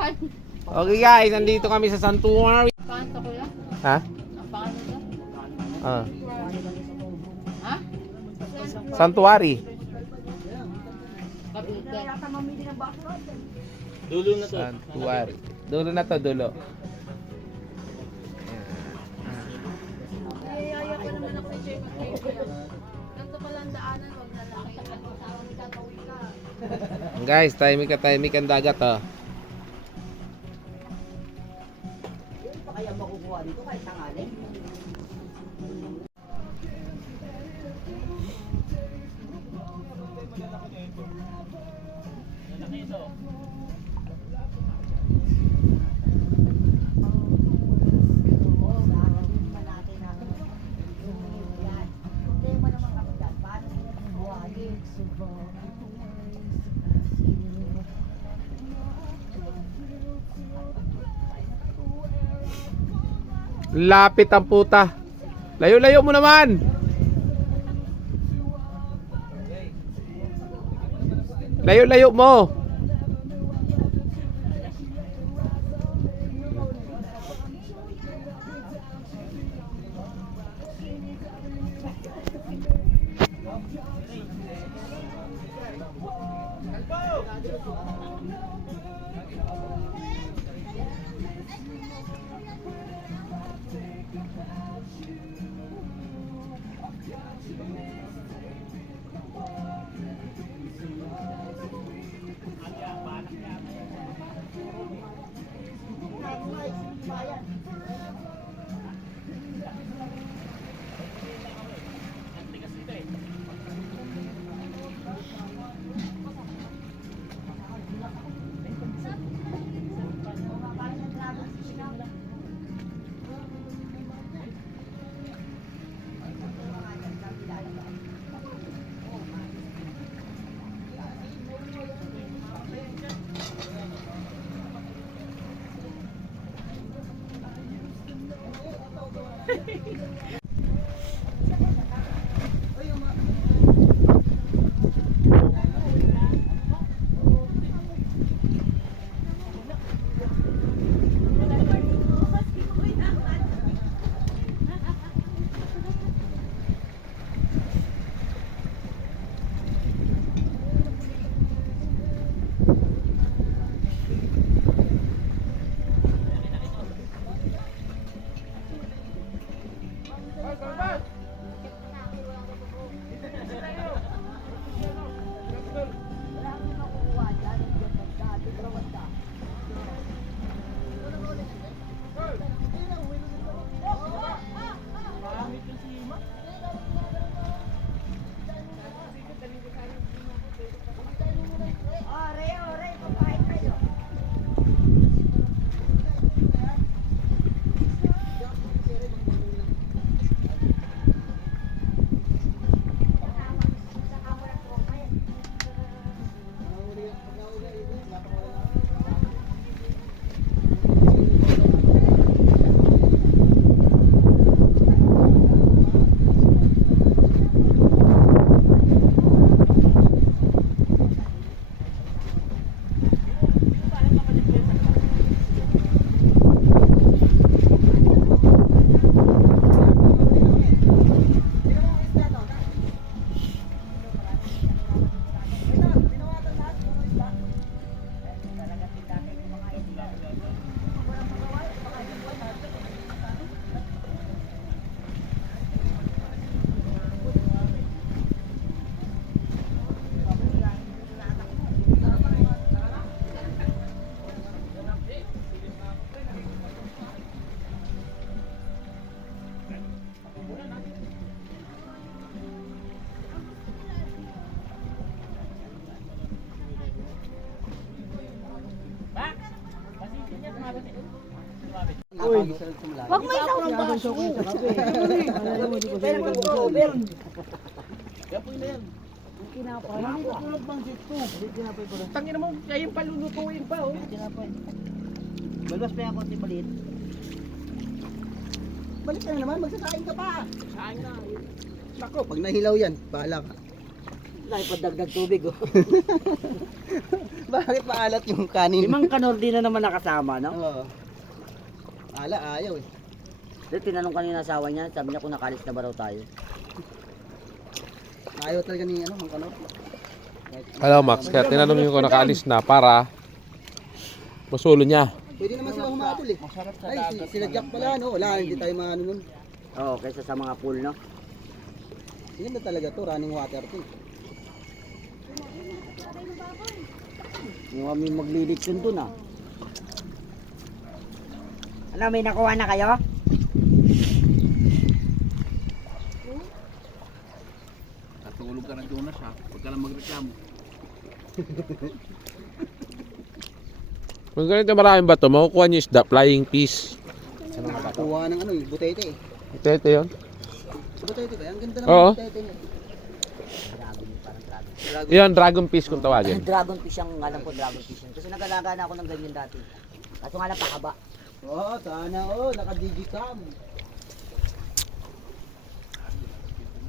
Okay guys, nandito kami sa Santuari. Panto ko yan? Ha? Ang pangalan ko? Ah. Ha? Santuari. Cavite. Dulo na to. Santuari. Dulo na to, dulo. Ayaya ko naman ako kay Jay. Ganto palang daanan, wag na lang. Guys, tahimik ang dagat oh. Pa kaya makukuha dito kahit tangali? Lapit ang puta. Layo-layo mo naman. Layo-layo mo. Wag mo isaw ng baso. Pero mo ko over. Yapoy na yan. Kinapay. Hindi ko tulog bang dito. Kinapay ko lang. Tangin mo, kayo yung palulutuin pa oh. Kinapay. Balbas pa yung konti maliit. Balik ka na naman, magsasain ka pa. Saan na? Nako, pag nahilaw yan, bahala ka. na, ipadagdag tubig oh. Bakit maalat yung kanin? Limang kanordi na naman nakasama, no? Oo. Ayaw eh. Dahil tinanong kanina asawa niya, sabi niya kung nakalis na ba raw tayo. Ayaw talaga ni ano, ang kanor. Hello Max, kaya tinanong yung kung nakaalis na para masulo niya. Pwede naman sila humatol eh. Ay, sila Jack pala, no? Wala, hindi tayo maano nun. Oo, kaysa sa mga pool, no? Ganda talaga to, running water to. Yung kami maglilit yun dun, ah. Ano, may nakuha na kayo? Natulog ka na Jonas ha. Huwag ka lang magreklamo. Kung ganito maraming bato, makukuha niyo isda, flying fish. Nakakuha ng ano eh, butete eh. Ito yun. Butete ba? Ang ganda Oo. ng butete niya. Dragon, parang dragon. Yan, dragon fish kung tawagin. Dragon fish ang alam ko, dragon fish yun. Kasi nag-alaga na ako ng ganyan dati. Kaso nga lang pakaba. Oo, sana naka-digicam.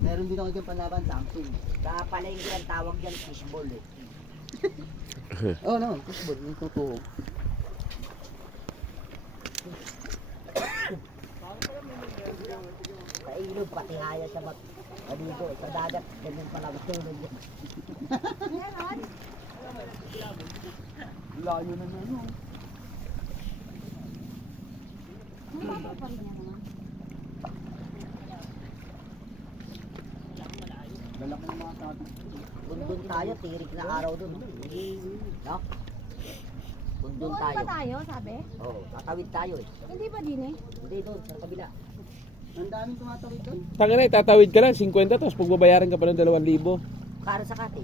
Meron din ako dyan palaban, Samsung. Sa palengke ang tawag dyan, fishball eh. Oo naman, fishball, yung totoo. Sa ilog, pati haya sa dito, sa dagat, ganyan pala matulog yan. Layo na ano. Lalaki ng mga tao. Bundon tayo, tirik na araw dun. No? Bundon Doon tayo. ba tayo, sabi? Oo, tatawid tayo eh. Hindi ba din eh? Hindi doon, sa kabila. Ang daming tumatawid doon. Tanga na, itatawid ka lang, 50 tapos pagbabayaran ka pa ng 2,000. Para sa kati.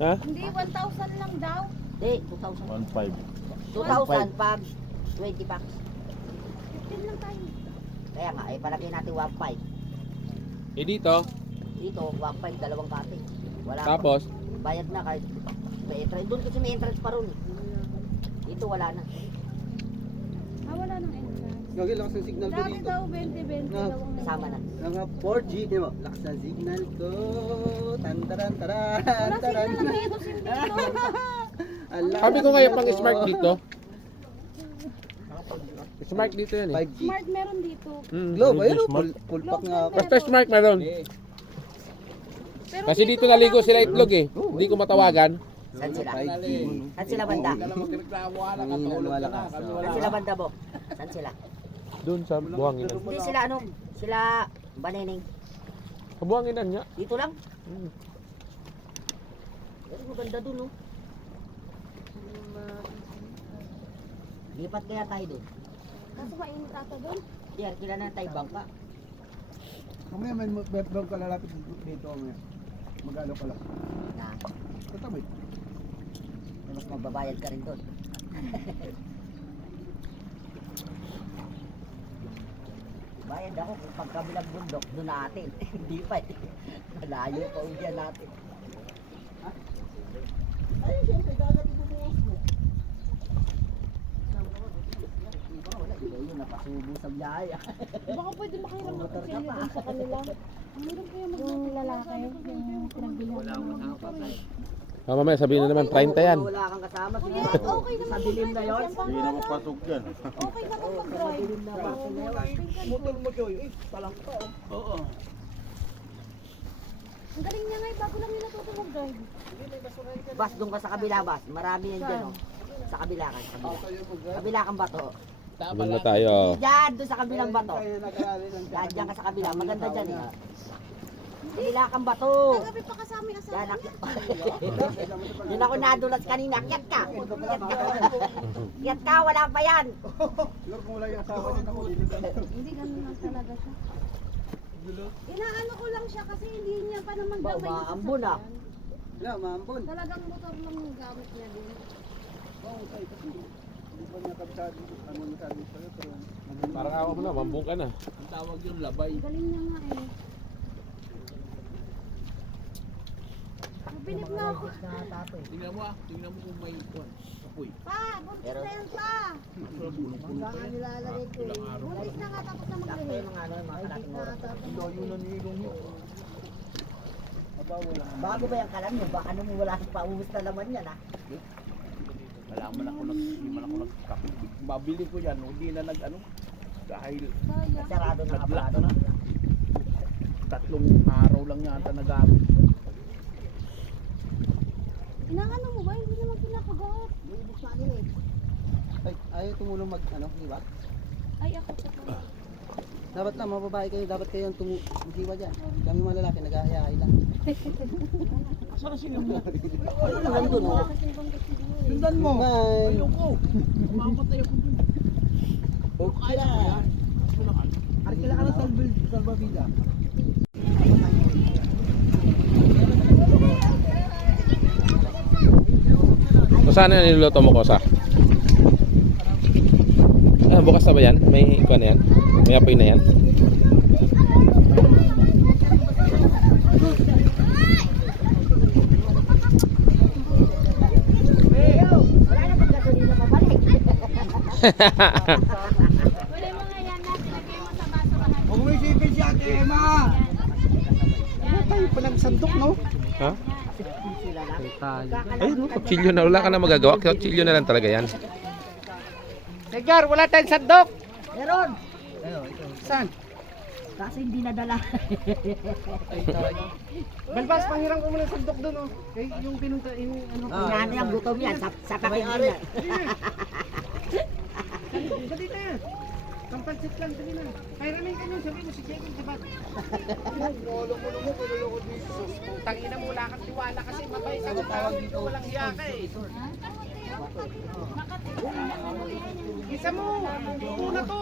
Ha? Hindi, 1,000 lang daw. Hindi, 2,000. 1.5. 2,000 pag 20 packs. 15 lang tayo. Kaya nga, eh, palagay natin 1.5. Eh dito, Dito, 1.5, dalawang kati. Wala tapos, pa. Bayad na kahit may entrance. Doon kasi may entrance pa ron eh. Dito wala na. Ah, wala nang entrance. Gagi, lakas ng signal ko Dati dito. daw 20-20 Ah, daw ang Kasama na. Mga 4G, di ba? Lakas ng signal ko. Tantaran, taran, Wala taran. signal na dito, sim dito. Ala. sabi ko ngayon pang smart dito. Smart dito yan eh. 5G. Smart meron dito. Globe, ayun o. Full pack nga ako. Basta smart meron. Pero Kasi dito naligo sila itlog eh. Hindi ko matawagan. Saan sila? 5G. Saan sila banda? Magreklamo ka na, Kanina, katulog ka na. malakas. Saan sila banda bo? Saan sila? Doon sa buhanginan. Hindi sila ano? Sila Baneneng. Sa buhanginan niya. Dito lang? Pero maganda dun oh. Lipat kaya tayo dun. kaso mainit ata doon. Kaya kailan na tayo bangka. Mamaya may background ka lalapit dito. Mag-ano ka lang. Na, Tatawid. mas magbabayad ka rin dun. Bayad ako kung pagkabilang bundok, doon natin. Hindi pa eh. Malayo pa uwian natin. Ay, siyempre, gagawin mo buhos mo. Wala, yun, napasubo sa biyaya. Baka pwede makahiram ng Motor ka kutsilyo pa. doon sa kanila. Ang hirap kaya maglalaki yung pinagbilhan ng motor eh. Ah, mamaya sabihin na naman 30 yan. Wala kang kasama, Kuya, sigurado. okay naman Sa dilim na yun. Hindi na mapasok dyan. Okay naman mag-drive. dilim na bakit na yun. Motor mo, Joy. Eh, palang ka, oh. Oo. Ang galing niya nga eh, bago lang yung natuto mag-drive. Bas, doon ka sa kabila, bas. Marami yan dyan, oh. Sa kabila ka, sa kabila. Kabila kang bato. Doon na tayo. Diyan, doon sa kabilang bato. Kaya nag-aaral ng Diyan ka sa kabila. Maganda dyan, eh. Kabila kang bato. Nagabi pa kasama yung asawa Yan, niya. akyat pa. Doon ako nadulas kanina. Akyat ka. Akyat ka, wala pa yan. Lord, mula yung asawa niya na ulit. Hindi, ganun lang talaga siya. Inaano ko lang siya kasi hindi niya pa naman Ba, gamay yung maambon, ah. sasakyan. Wala, maampon. Talagang motor lang yung gamit niya din. Oo, tayo kasi. Hindi pa niya kabisado. Ano niya sabi sa'yo, pero... Parang awa mo na, mambong ka na. Ang tawag yun, labay. Ang galing niya nga eh. Nabilib na ako. Tingnan mo tingnan mo kung may kwan. Apoy. Pa, buntis Pero- na yan pa. Bulong-bulong pa yan. nilalagay ko eh. Buntis na nga tapos na Sakto maglihim. yung mga ano, yung mga kalating oras. Layo na ni Ilong yun. Bago ba yung kalan mo? Baka nung wala sa paubos na laman yan, ha? Wala man ako nagkape. Mabili ko yan, hindi na nag-ano. Dahil Sarado na nga nagla pala. na. 3 araw lang yata nagamit. Inaano mo ba? Hindi naman kinakagat. Buibos na nila eh. Ay, ayaw tumulong mag, ano, di ba? Ay, ako sa pala. Dapat lang, mga babae kayo, dapat kayo tumugiwa dyan. Kami mga lalaki, nag-ahayahay lang. Saan sila mo? Sundan doon, oh. Kasi ibang gusto din. Sundan mo. Bye. Ayoko. Mamatay ako dun. Okay na. Arkila ka na salbabida. So, saan na niluluto mo, Kosa? Ah, bukas na ba yan? May ikaw na yan? May apoy na yan? Wala na pang gasolina mabalik. Wala mga yan na, sinagay mo sa basurahan. Huwag mo isipin si Ate Emma! Ano tayo pa ng sandok, no? Ha? Sila lang. Ay, no, kutsilyo na. Wala ka na magagawa. Kutsilyo na lang talaga yan. Edgar, wala tayong sandok! Meron! Saan? Kaso hindi nadala. Balbas, panghiram ko muna ng sandok doon, oh. Eh, yung pinunta, yung ano. Sinanay ang gutom yan. Sa kakinig. Dali na. Kampansit lang, dali na. Pairamin ka nun, sabi mo si Kevin, sabat. Kulo mo, kulo ko dito. Tangina mo, wala kang tiwala kasi mabay ka sa tawag dito, walang hiya ka eh. Isa mo, una to.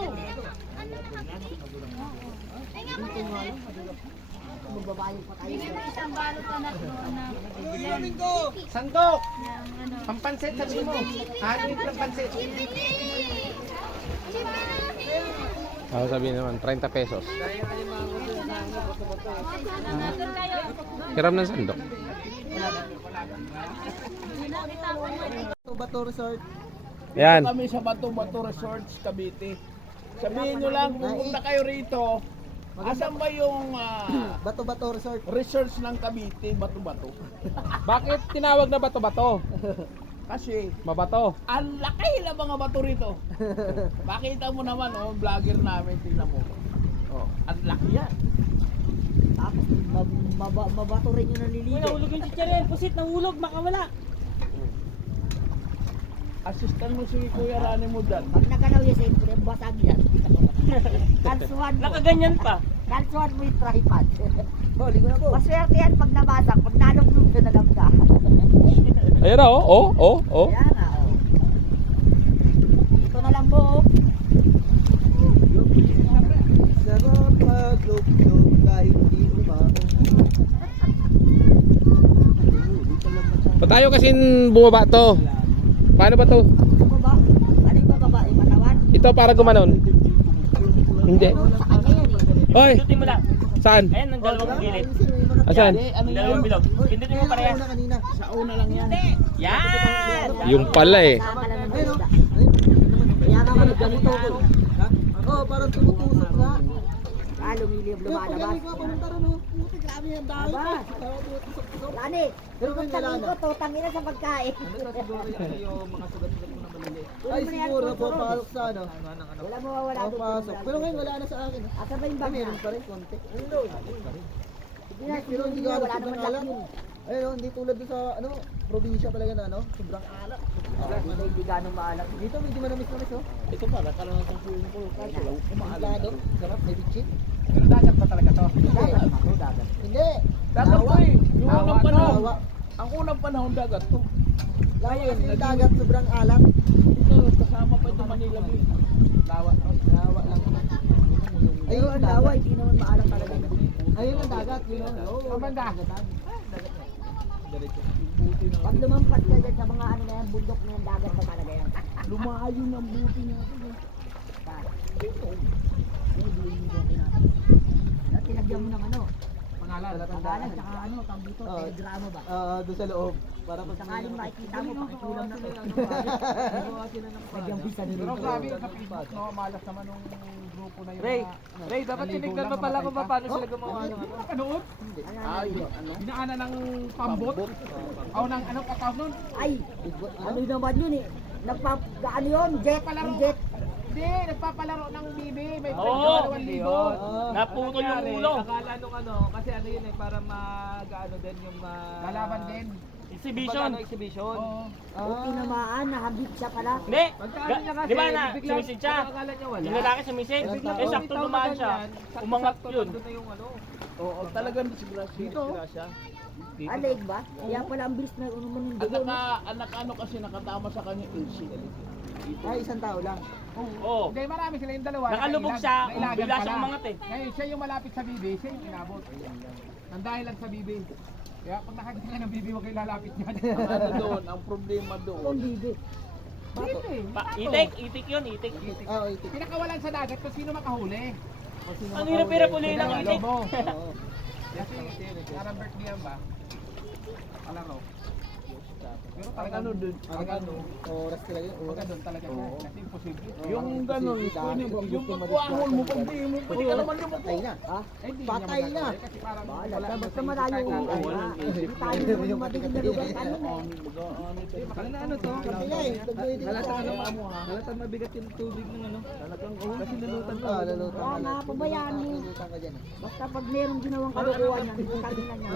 Magbabayo pa tayo. Isang balot ka na doon na. Sandok! Pampansit, sabi mo. Haluin ng pansit. Ako sabihin naman, 30 pesos. Hiram ng sandok. Bato Resort. Yan. Kami sa Bato Resorts, Cavite. Sabihin nyo lang kung punta kayo rito, asan ba yung Bato Resort. resorts ng Cavite, Bato-Bato? Bakit tinawag na bato-bato? Kasi Mabato. ang laki ng mga bato rito. Makita mo naman, oh, vlogger namin, tingnan mo. Oh, ang laki yan. Tapos mabato rin yung naliligo. Nahulog yung chicharin, pusit, nahulog, makawala. Assistant mo si Kuya Rani mo dyan. Pag nagalaw yan, siyempre basag yan. Kalsuhan mo. Nakaganyan pa. Kalsuhan mo yung tripod. Maswerte yan pag nabasag. Pag nalugnog ka na lang ka. Ayan na, oh. Oh. Kaya nga, oh. Ito na lang po, oh. Sarap maglog-log kahit di umaon. Pa tayo kasi bumaba to. Paano ba to? Ano ba? Ano yung bababa? Yung matawan? Ito para gumanon. Hindi. Sa kanya yan, eh. Oy, Pindutin mo lang. saan? Ayan, ang dalawang gilid. Asan? Ano Dalawang yan? bilog. Pindutin mo parehas. Kanina. Sa una lang yan. Yan! Yung pala eh. Sama lang ng Ayun, isda. oh. Kaya nga ako ganito ko. Ha? Oh, parang tumutusok na. Lumiliyab, Yung pag lumalabas. ko pumunta ron, oh. Puti, grabe yan dahil. Aba. Tumutusok-tusok. Lani, Pero kung ngayon wala tangin na. ko, tutangin na sa pagkain. Yung mga sugat-sugat mo na maliliit. Wala Ay, mo na yan, siguro, sponsor. papasok sa ano. Wala mo mawala doon. Papasok. Pero ngayon wala na sa akin. Asa ba yung Ay, bag na? meron pa rin, konti. Hindi na, Pero hindi siguro gano'n wala sobrang naman alat. lock yun. Ayun, oh, hindi tulad doon sa ano, probinsya talaga na ano, sobrang alat. Hindi ganong maalam. Dito medyo manamis-namis oh. Ito pala, kalangan ng swimming pool. Kaso lang, Maalado, sarap, may bitchin. pero dagat pa talaga to. Dagat ako, dagat. Hindi. Dagat to eh. Yung unang panahon. Lawa. Ang unang panahon dagat to. Lawa kasi yung dagat, sobrang alat. Ito, kasama pa ito Manila Bay. Lawa, lawa lang. Ayun, ang lawa, hindi naman maalam talaga. Ayun ang dagat, yun oh. Oo, banda? Diretso. Pag lumampas ka dyan sa mga ano na yan, bundok na yan, dagat na talaga yan. Lumayo ng buti niya ito. Tinagyan mo ng ano, Pangalan. Pangalan, tsaka ano, tawag dito, telegrama ba? Doon sa loob. Para pag Sakaling makikita mo, pakikulang na. Nagyang bisa nila. Pero grabe sa Facebook, no? Malas naman nung grupo na yun. Ray, na, Ray, dapat tinignan mo pala kung paano sila gumawa ng ano. Kanood? Ay, ano? Inaana ng pambot? O ng anong katawag nun? Ay, ano naman yun eh. Nagpapagaano yun, jet, yung jet. Hindi, nagpapalaro ng bibi. May Oo. 2,000. Naputol yung ulo. Akala nung ano, kasi ano yun eh, para mag-ano din yung... Lalaban din. Exhibition. Exhibition. Oo. Kung tinamaan, nahabit siya pala. Hindi. Pagkaano niya kasi, Di ba na, biglang- sumisid siya? Akala niya wala. Yung lalaki sumisid. Eh, sakto dumaan siya. Umangat yun. Doon na yung ano. Oo, talagang disgrasya. Dito. Disgrasya. Alig ba? Kaya pala ang bilis na unuman yung dugo. no? Anak ano kasi nakatama sa kanya LCL. Ay, isang tao lang. Oo. Hindi, marami sila yung dalawa. Nakalubog Nakailag- siya, nailagan bigla pala. siyang umangat eh. Ngayon, siya yung malapit sa bibi, siya yung inabot. Nang dahil lang sa bibi. Kaya pag nakakita ka ng bibi, huwag kayo lalapit niyan. Ano doon, ang problema doon. Ang bibi. Itik yun, itik. Pinakawalan sa dagat kung sino makahuli. Ang hirap-hirap uli ng itik. Lobo. Kasi parang birthday yan ba? Kalaro. Pero talaga ano doon? Talaga ano? Oras talaga yun. Talaga doon talaga siya. Kasi imposible. Yung ganun, yung pagkuahon mo, pag di mo, pwede ka naman lumako. Patay na. Kasi parang Bahala ka, basta malayo yung ano. Hindi tayo naman yung matinig na lugar tayo. Ano to? Halatang mabigat yung tubig ng ano. Talagang kasi lulutan mo. Kaya nga, pabayaan mo. Basta pag merong ginawang kalukuhan yan, yung kanina niya.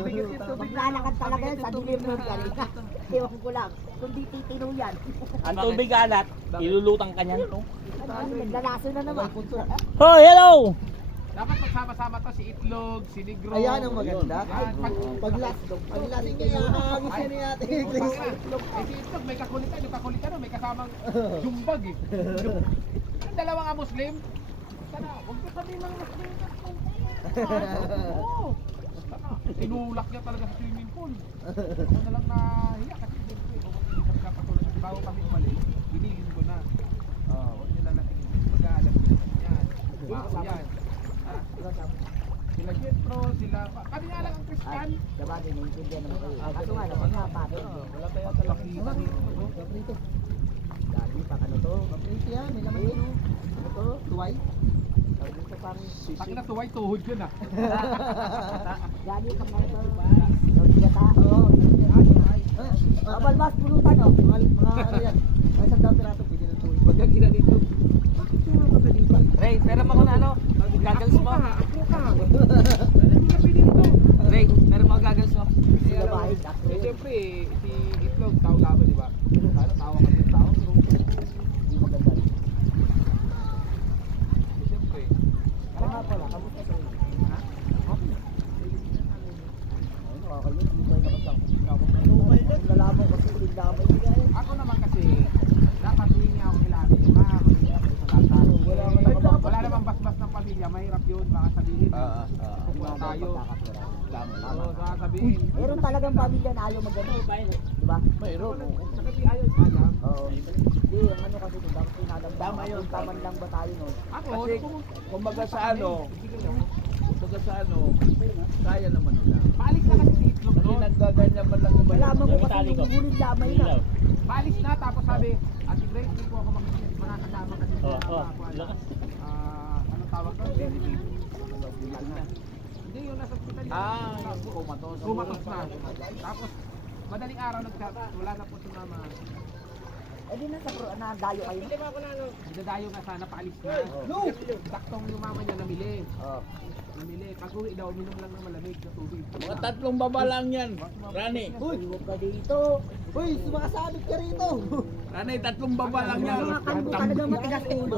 Maglalakad talaga yan sa dilim ng kanina. Ewan ko lang, kundi titino yan. Ang tubig alat, ilulutang ka niyan. Ano, naglalaso na naman. Hoy, hello! dapat magsama-sama to si Itlog, si Negro. Ayan ang maganda. Yan, Paglasing kaya nakakagis yan ni ate. Ay, si Itlog, may kakulitan. Yung kakulitan, no, may kasamang jumbag eh. Yung dalawa nga Muslim. Sana, huwag ka sabihin ng Muslim. Oo. Sana, tinulak niya talaga sa swimming pool. Ako na lang nahiya kasi siyempre, kung magkapatuloy, bago kami umalis, binigin ko na. Huwag nila natin mag-aalam. Yan. Bago yan. Sila Jetro, sila... Kami nga lang ang Christian. Sabagay, naiintindihan naman kayo. Kaso nga, napangapapin. Wala kaya talakitan dito. Dali, pang ano to? Paprito yan, may laman yun. Ano to? Tuway? Tawag dito pang... Pag natuway, tuhod yun ah. Dali, pang ano to? Tawag gata. Oo. Abalmas, pulutan o. Mga ano yan. Ay, isang daang pirato, pwede na tuway. Pagka ginanito. Bakit yung mga pagkalipan? Ray, pera mo ko na ano? Goggles mo. Ako ka. Ano na pwede nito? Ray, pera mo goggles mo. Sila bahid. Eh, siyempre, si Itlog, tao laban, di ba? Tawa kami ng tao. Pero, Hindi maganda. siyempre, Kaya nga pala, kamusta sa inyo? Ha? Okay na. Ay, nakakayo. Hindi ba yung nakasama? Lalaman kasi ulit lamay. ako naman kasi, dapat hindi niya ako kailangan. Makakakulit ako sa lahat. Wala namang basbas ng pamilya, mahirap yun. Baka sabihin, kukuha tayo. Oo, baka sabihin. Meron talagang pamilya na ayaw magano. Diba? Mayroon. Saka di ayaw alam. Oo. Hindi, ang ano kasi ito, dapat inalam. Tama yun, Taman lang ba tayo nun? Ako, Kasi, kumbaga sa ano, kaya naman nila. paalis na kasi si Itlog Kasi doon. naggaganyan man lang yung Malaman mo kasi Metalico. yung gulid lamay na. Paalis na, tapos sabi, Ate Grace, hindi ko ako makakasama kasi Lakas. anong tawag doon? Hindi, yung nasa hospital yun. yung kumatos. Kumatos na. Tapos, madaling araw nag-chat, wala na po si mama. Eh di nasa na dayo kayo. Dadayo nga sana, paalis na. Saktong yung mama niya namili. Namili. Pag uwi daw, minom lang ng malamig na tubig. Mga 3 baba lang yan, Rani. Uy, huwag ka dito. Uy, sumakasabit ka rito. Rani, 3 baba lang yan. Mga kalbo talaga matigas ulo.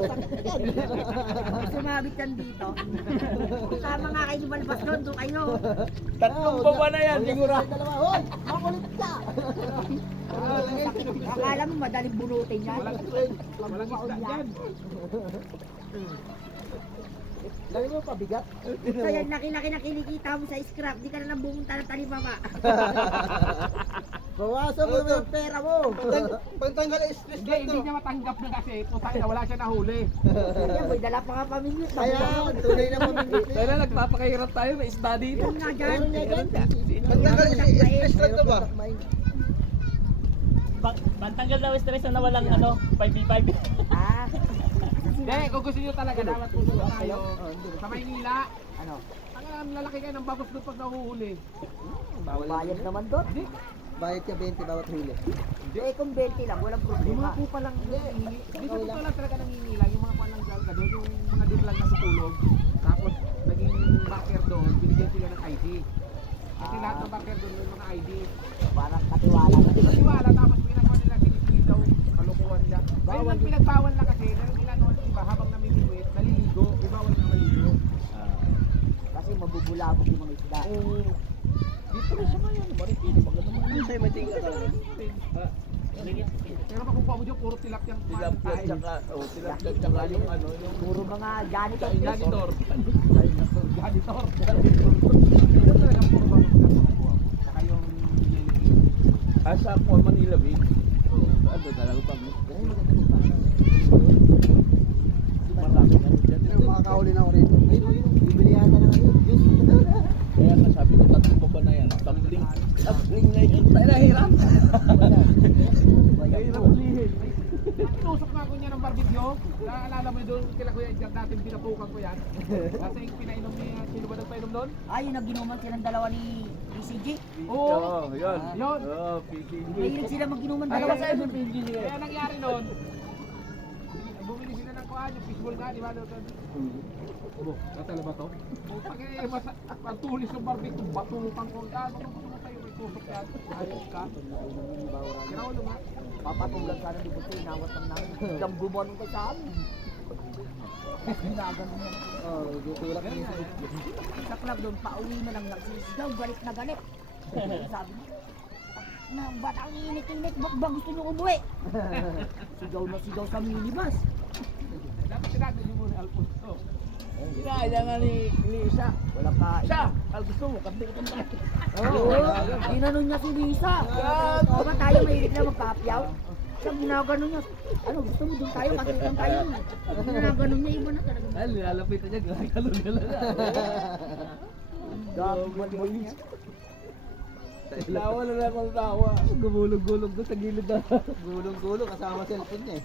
Sumabit yan dito. Kasama nga kayo balbas doon, doon kayo. 3 baba na yan, siguro. Dalawa, hoy, makulit ka. Akala mo madaling bunutin yan. Walang isda dyan. Lagi mo pabigat. So yan, laki-laki na kinikita mo sa scrap, di ka na lang bumunta ng talibaba. Bawasan mo naman yung pera mo. Pagtanggal ang stress Hindi, hindi niya matanggap na kasi putang na wala siya nahuli. Kaya may dala pa nga pamingwit. Kaya, tunay na mamingit. Kaya nagpapakahirap tayo, may isda dito. Yun nga dyan. Pagtanggal ang stress lang to ba? Pantanggal daw stress na walang 5v5. Ah, Hindi, kung gusto niyo talaga dapat pupunta tayo sa Maynila. ano? Ang lalaki kayo ng bagos doon pag nahuhuli. Bayad naman doon. Bayad ka 20 bawat huli. Eh kung 20 lang, walang Yung problema. mga pupa lang, dito totoo lang talaga nanginila, yung mga palang galga doon, yung mga doon lang nasa tulog. Tapos naging backer doon, binigyan sila ng ID. Kasi lahat ng backer doon may mga ID. Parang katiwala na. Nasiwala, tapos pinagawa nila, sinisili daw, kalukuhan nila. Ngayon ang pinagbawal na kasi, dahil nila noon iba, habang namimigwit, naliligo, ibawal na maligo. Kasi mabubulabog yung mga isda. Dito rin siya ngayon. Marikino, maganda mga Ano sa'yo matinga talaga? Pero makukuha mo dyan, puro tilapyang tilapia tsaka, tilapia tsaka yung yung Puro mga janitor. janitor. janitor. Ito talaga puro bagos na makukuha. Saka yung Asa ako Manila Beach. Ano talaga pag marami na rin dyan. Ano, makakahuli na ako rito. Bibili yata ng ano. Kaya nga sabi ko, tatlo pa ba na yan? Tumbling na yun. Tayo nahirap. Nahirap ulihin. tusok na ako niya ng barbecue. Naalala mo doon, kila Kuya Edgar natin pinapukan ko yan. Kasi yung pinainom niya, sino ba nagpainom doon? Ay, yung naginuman silang dalawa ni PCG. Oo. Yun. Yun. PCG. Mahilig sila maginuman dalawa sa Ano PCG Kaya nangyari noon, bumili sila ng kuhaan, yung fishbowl nga, di ba? Tatala ba to? Putang eh, ang tulis ng barbecue, batukan ko. Ano gusto mo sa'yo? May tusok yan. Ayos ka. Kinaulo nga. Papatulan sana ni Buti, inawat lang namin. Hanggang bumonong kay sa amin. Ginagan mo. Oh, tutulak niya. Sa club doon, pauwi na lang nagsisigaw, galit na galit. Sabi niya, na ba't ang init-init, ba't ba gusto niyo umuwi? Sigaw na sigaw sa minibus. Dapat sinabi niyo muna, Alfonso. Kaya nga ni Lisa. Wala pa. Siya, ang gusto mo, kampi ko tayo. Oo, ginanon niya si Lisa. O ba tayo mahilig na magkapyaw? Siya ginaganon niya. Ano, gusto mo doon tayo, kasi doon tayo. Ginaganon niya, iba na talaga. Ay, nilalapitan niya, gagalo na lang. Gagawin niya. Tawa na lang akong tawa. Gumulog-gulog doon sa gilid na. Gulong-gulong kasama cellphone niya eh.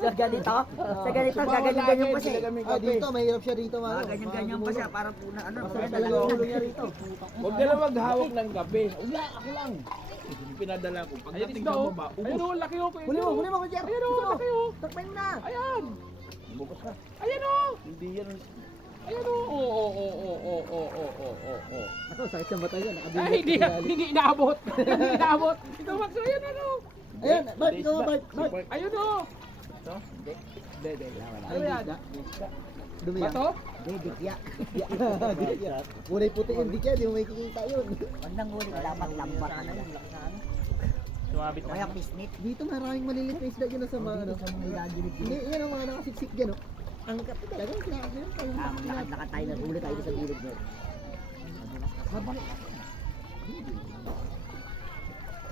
Sa ganito, gaganyan-ganyan pa siya. Ah, dito, mahirap siya dito. Ganyan-ganyan pa siya, para po na ano. Gulong niya rito. Huwag ka lang maghawak ng kape. Wala, ako lang. Pinadala ko. Pagdating sa baba, Ayun o, laki o. Huli mo, Kuya Jer. Ayun o, laki o. Takpan mo na. Ayan. bukas ka. Ayan o. Hindi yan. Ayan o. Ako, sakit sa mata yan. Ay, hindi inaabot. Hindi inaabot. Ito, Max, ayan o. Ayan, Bart, ikaw, Bart. Ayun o. Ano yan? Dumi yan. Bato? Dikya. Kulay puti yung dikya, di mo may kikita yun. Pag nangulit, dapat lambat na lang. Sumabit na. Kaya pisnit. Dito maraming maliliit na isda dyan sa mga ano. Sa mga ilagilit Hindi, yan ang mga nakasiksik dyan, oh. Ang kapit talaga, sinakap mo yun. Lakad-lakad tayo, nagulit tayo sa gilid mo. Sabalik.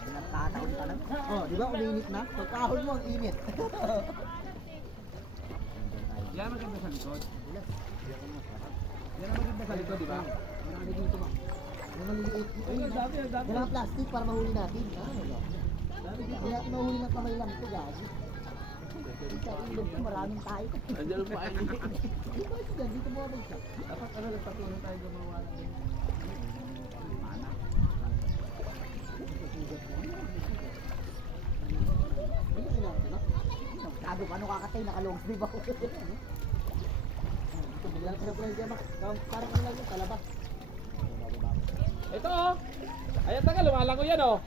Nagkataon talaga. Oh, di ba, uminit na? Pagkahon mo, ang init. Yan ang maganda sa likod. Yan ang maganda sa likod, di ba? Marami dito, ma. Mga maliliit. Ayun, dami, dami. Yan ang plastic para mahuli natin. Ah, ano ba? Kaya mahuli ng kamay lang ito, gabi. Sa ilog ko, maraming tayo. Andiyan pa ay. Di ba ito dyan? Dito mo sa. Dapat ano, nagpatuloy tayo gumawa ng Ano yung natin, no? Tago ka, ano kakatay, nakalong sleeve ako. Ito, biglang pinaprend yan, Max. Parang ano lang yung talaba. Ito oh. Ayan, taga, lumalang ko yan oh.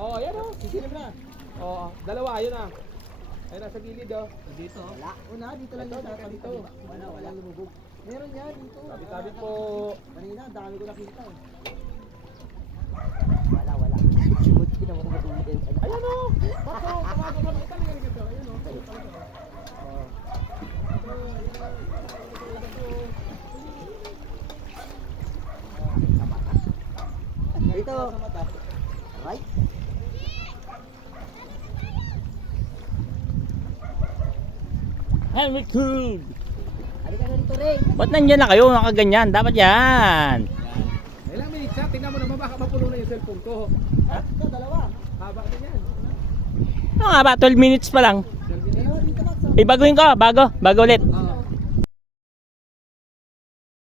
Oo, ayan oh. Sisilip na. Oo, dalawa, ayun ah. Ayun, nasa gilid oh. Dito. Wala. Una, dito lang Ito, yung baka sa dito. Wala lumubog. Meron yan, dito. Tabi-tabi po. Kanina, dami ko nakita eh. Wala. Sumot ko na mga matulog. Ayan oh. Bato, tamago kami. Ito na yung ganito. Ayun oh. Dito. Right? Helmet Hood! Halika na dito, Ray. Ba't nandiyan na kayo? Nakaganyan. Dapat yan. Ilang minutes ha? Tingnan mo naman baka mapuno na yung cellphone ko. Ito, dalawa. Haba din yan. Ano nga ba? 12 minutes pa lang. Dalawa dito, Max. Baguhin ko. Bago ulit. Oo.